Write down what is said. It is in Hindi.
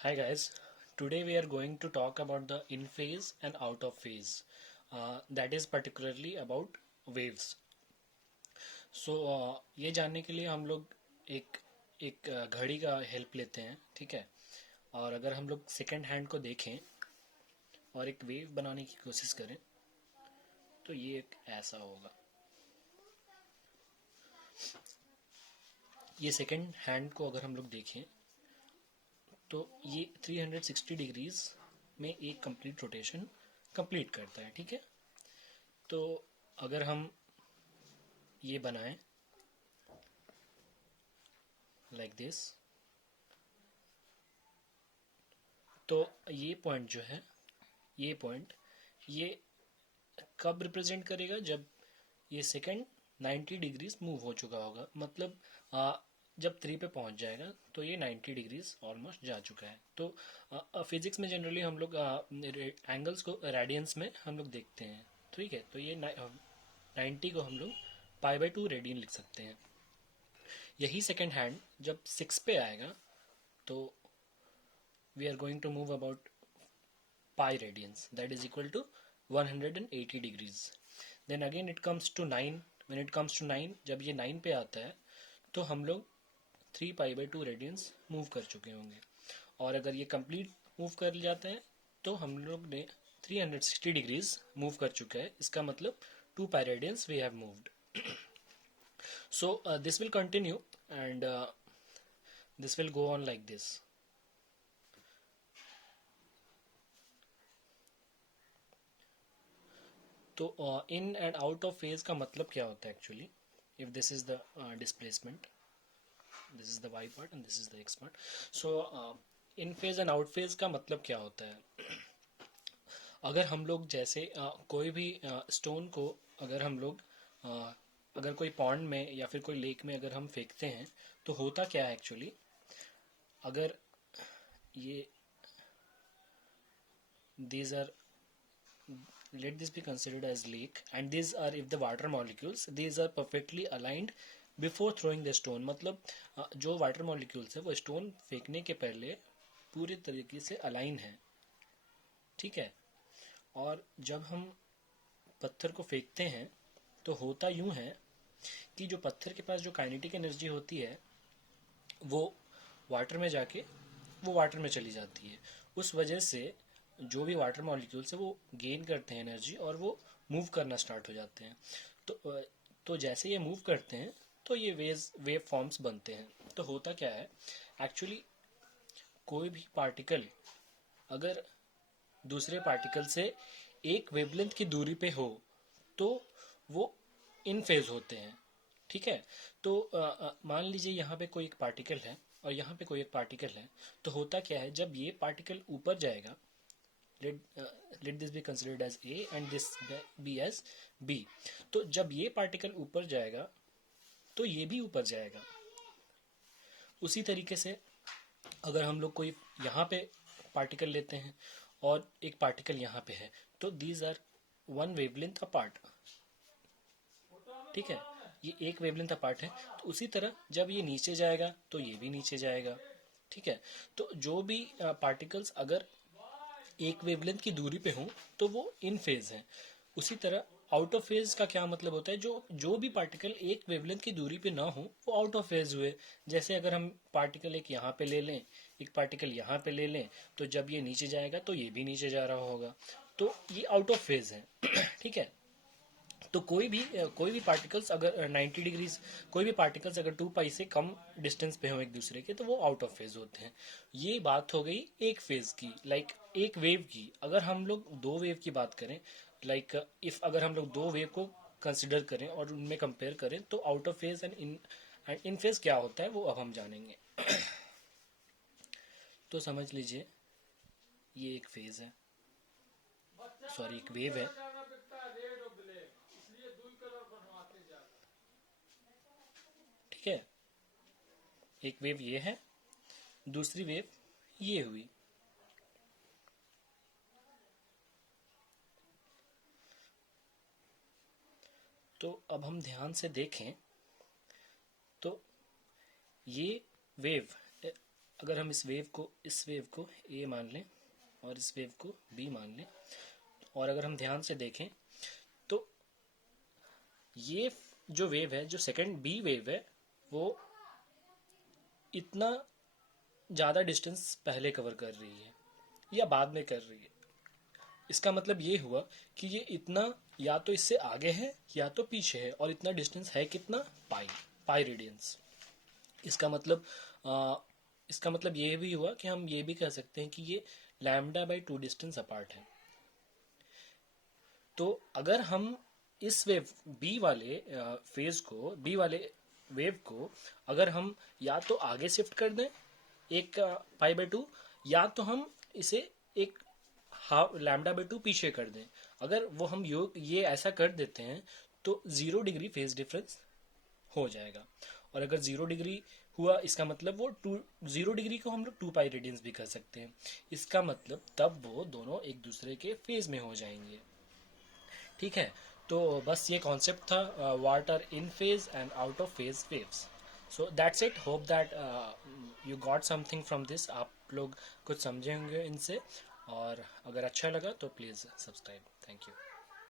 Hi guys, today we are going to talk about the in phase and out of phase. That is particularly about waves. ये जानने के लिए हम लोग एक एक घड़ी का हेल्प लेते हैं, ठीक है। और अगर हम लोग सेकेंड हैंड को देखें और एक वेव बनाने की कोशिश करें तो ये एक ऐसा होगा। ये सेकेंड हैंड को अगर हम लोग देखें तो ये 360 डिग्रीज में एक कंप्लीट रोटेशन कंप्लीट करता है, ठीक है। तो अगर हम ये बनाएं लाइक दिस, तो ये पॉइंट जो है, ये पॉइंट ये कब रिप्रेजेंट करेगा, जब ये सेकंड 90 डिग्रीज मूव हो चुका होगा। मतलब जब 3 पे पहुंच जाएगा तो ये 90 डिग्रीज ऑलमोस्ट जा चुका है। तो फिजिक्स में जनरली हम लोग एंगल्स को रेडियंस में हम लोग देखते हैं, ठीक है। तो ये 90 को हम लोग π/2 रेडियन लिख सकते हैं। यही सेकंड हैंड जब 6 पे आएगा तो we are going to move about pi radians, that is equal to 180 degrees. Then again it comes to 9. When it comes to 9, जब ये 9 पे आता है तो हम लोग 3π/2 रेडियंस मूव कर चुके होंगे। और अगर ये कंप्लीट मूव कर जाता है तो हम लोग ने 360 डिग्रीज मूव कर चुका है। इसका मतलब 2π radians we have moved. So this will continue and this will go on like this. तो in and out of phase का मतलब क्या होता है actually? If this is the displacement, this is the Y part and this is the X part. So in phase and out phase का मतलब क्या होता है? अगर हम लोग जैसे कोई भी स्टोन को अगर हम लोग अगर कोई पॉन्ड में या फिर कोई लेक में अगर हम फेंकते हैं तो होता क्या है एक्चुअली? अगर ये these are, let this be considered as lake, and these are, if the water molecules, these are perfectly aligned before throwing the stone. मतलब जो वाटर मॉलिक्यूल्स है वो स्टोन फेंकने के पहले पूरी तरीके से अलाइन है, ठीक है। और जब हम पत्थर को फेंकते हैं तो होता यूं है कि जो पत्थर के पास जो काइनेटिक एनर्जी होती है वो वाटर में जाके वो वाटर में चली जाती है। उस वजह से जो भी वाटर मॉलिक्यूल्स है वो गेन करते हैं एनर्जी और वो मूव करना स्टार्ट हो जाते हैं। तो जैसे ये मूव करते हैं तो ये वेव फॉर्म्स बनते हैं। तो होता क्या है एक्चुअली, कोई भी पार्टिकल अगर दूसरे पार्टिकल से एक वेवलेंथ की दूरी पे हो तो वो इन फेज होते हैं, ठीक है। तो मान लीजिए यहाँ पे कोई एक पार्टिकल है और यहाँ पे कोई एक पार्टिकल है। तो होता क्या है, जब ये पार्टिकल ऊपर जाएगा, let this be considered as A and this be as B, तो जब ये पार्टिकल ऊपर जाएगा तो ये भी ऊपर जाएगा। उसी तरीके से अगर हम लोग कोई यहाँ पे पार्टिकल लेते हैं और एक पार्टिकल यहाँ पे है तो these are one wavelength apart, ठीक है। ये एक वेवलेंथ अपार्ट है। तो उसी तरह जब ये नीचे जाएगा तो ये भी नीचे जाएगा, ठीक है। तो जो भी पार्टिकल्स अगर एक वेवलेंथ की दूरी पे हों तो वो इन फेज है। उसी तरह आउट ऑफ फेज का क्या मतलब होता है? जो भी पार्टिकल एक वेवलेंथ की दूरी पे ना हो वो आउट ऑफ फेज हुए। जैसे अगर हम पार्टिकल एक यहाँ पे ले लें, एक पार्टिकल यहाँ पे ले लें, तो जब ये नीचे जाएगा तो ये भी नीचे जा रहा होगा, तो ये आउट ऑफ फेज है ठीक है। तो कोई भी पार्टिकल्स अगर 90 डिग्रीज, कोई भी पार्टिकल्स अगर 2π से कम डिस्टेंस पे हो एक दूसरे के तो वो आउट ऑफ फेज होते हैं। ये बात हो गई एक फेज की, लाइक एक वेव की। अगर हम लोग दो वेव की बात करें, लाइक इफ अगर हम लोग दो वेव को कंसिडर करें और उनमें कंपेयर करें तो out of phase and in phase क्या होता है वो अब हम जानेंगे। तो समझ लीजिए ये एक फेज है, सॉरी एक वेव है, ठीक है। एक वेव ये है, दूसरी वेव ये हुई। तो अब हम ध्यान से देखें तो ये वेव अगर हम इस वेव को ए मान लें और इस वेव को बी मान लें, और अगर हम ध्यान से देखें तो ये जो वेव है, जो सेकंड बी वेव है, वो इतना ज़्यादा डिस्टेंस पहले कवर कर रही है या बाद में कर रही है। इसका मतलब ये हुआ कि ये इतना या तो इससे आगे है या तो पीछे है, और इतना डिस्टेंस है कितना, पाई रेडियंस। इसका मतलब ये भी हुआ कि हम ये भी कह सकते हैं कि ये λ/2 डिस्टेंस अपार्ट है। तो अगर हम इस वेव बी वाले फेज को, बी वाले वेव को अगर हम या तो आगे शिफ्ट कर दें एक π/2, या तो हम इसे एक हाफ λ/2 पीछे कर दें, अगर वो हम ये ऐसा कर देते हैं तो 0 डिग्री फेज डिफरेंस हो जाएगा। और अगर 0 डिग्री हुआ, इसका मतलब वो 0 डिग्री को हम लोग 2 पाई रेडियंस भी कर सकते हैं। इसका मतलब तब वो दोनों एक दूसरे के फेज में हो जाएंगे। ठीक है, तो बस ये कॉन्सेप्ट था what are in phase and out of phase waves. So that's it, hope that you got something from this. आप लोग कुछ समझे होंगे इनसे, और अगर अच्छा लगा तो प्लीज़ सब्सक्राइब। Thank you.